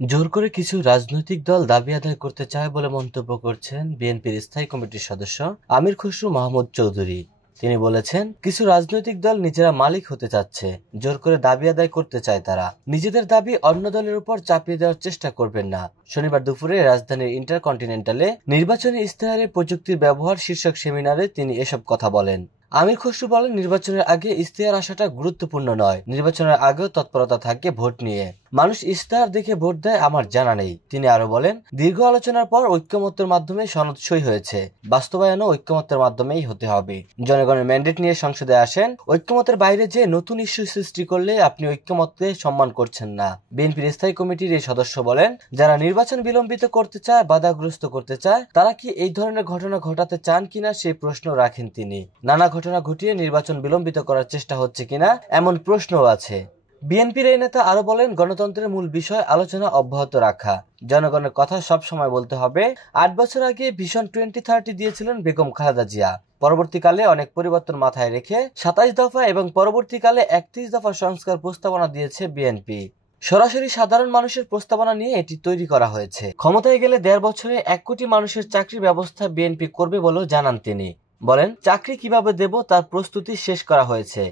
জোর করে কিছু রাজনৈতিক দল দাবি আদায় করতে চায় বলে মন্তব্য করছেন বিএনপির স্থায়ী কমিটির সদস্য আমির খসরু মাহমুদ চৌধুরী। তিনি বলেছেন, কিছু রাজনৈতিক দল নিজেরা মালিক হতে চাচ্ছে, জোর করে দাবি আদায় করতে চায় তারা। নিজেদের দাবি অন্য দলের উপর চাপিয়ে দেওয়ার চেষ্টা করবেন না। শনিবার দুপুরে রাজধানীর ইন্টারকন্টিনেন্টালে নির্বাচনী ইশতেহারে প্রযুক্তির ব্যবহার শীর্ষক সেমিনারে তিনি এসব কথা বলেন। আমির খসরু বলেন, নির্বাচনের আগে ইশতেহার আসাটা গুরুত্বপূর্ণ নয়, নির্বাচনের আগেও তৎপরতা থাকে ভোট নিয়ে। মানুষ ইশতেহার দেখে ভোট দেয় আমার জানা নেই। তিনি আরো বলেন, দীর্ঘ আলোচনার পর ঐক্যমত্যের মাধ্যমে সনদ সই হয়েছে, বাস্তবায়নও ঐক্যমত্যের মাধ্যমেই হতে হবে। জনগণের ম্যান্ডেট নিয়ে সংসদে আসেন, ঐক্যমতের বাইরে যে নতুন ইস্যু সৃষ্টি করলে আপনি ঐক্যমতকে সম্মান করছেন না। বিএনপির স্থায়ী কমিটির এই সদস্য বলেন, যারা নির্বাচন বিলম্বিত করতে চায়, বাধাগ্রস্ত করতে চায়, তারা কি এই ধরনের ঘটনা ঘটাতে চান কিনা সেই প্রশ্ন রাখেন তিনি। নানা ঘটনা ঘটিয়ে নির্বাচন বিলম্বিত করার চেষ্টা হচ্ছে কিনা এমন প্রশ্নও আছে। বিএনপির এই নেতা আরো বলেন, গণতন্ত্রের মূল বিষয় আলোচনা অব্যাহত রাখা, জনগণের কথা সব সময় বলতে হবে। ৮ বছর আগে ভিশন 2030 দিয়েছিলেন বেগম খালেদা জিয়া। পরবর্তীকালে অনেক পরিবর্তন মাথায় রেখে ২৭ দফা এবং পরবর্তীকালে ৩১ দফা সংস্কার প্রস্তাবনা দিয়েছে বিএনপি। সরাসরি সাধারণ মানুষের প্রস্তাবনা নিয়ে এটি তৈরি করা হয়েছে। ক্ষমতায় গেলে ১.৫ বছরে ১ কোটি মানুষের চাকরির ব্যবস্থা বিএনপি করবে বলেও জানান তিনি। বলেন, চাকরি কিভাবে দেব তার প্রস্তুতি শেষ করা হয়েছে।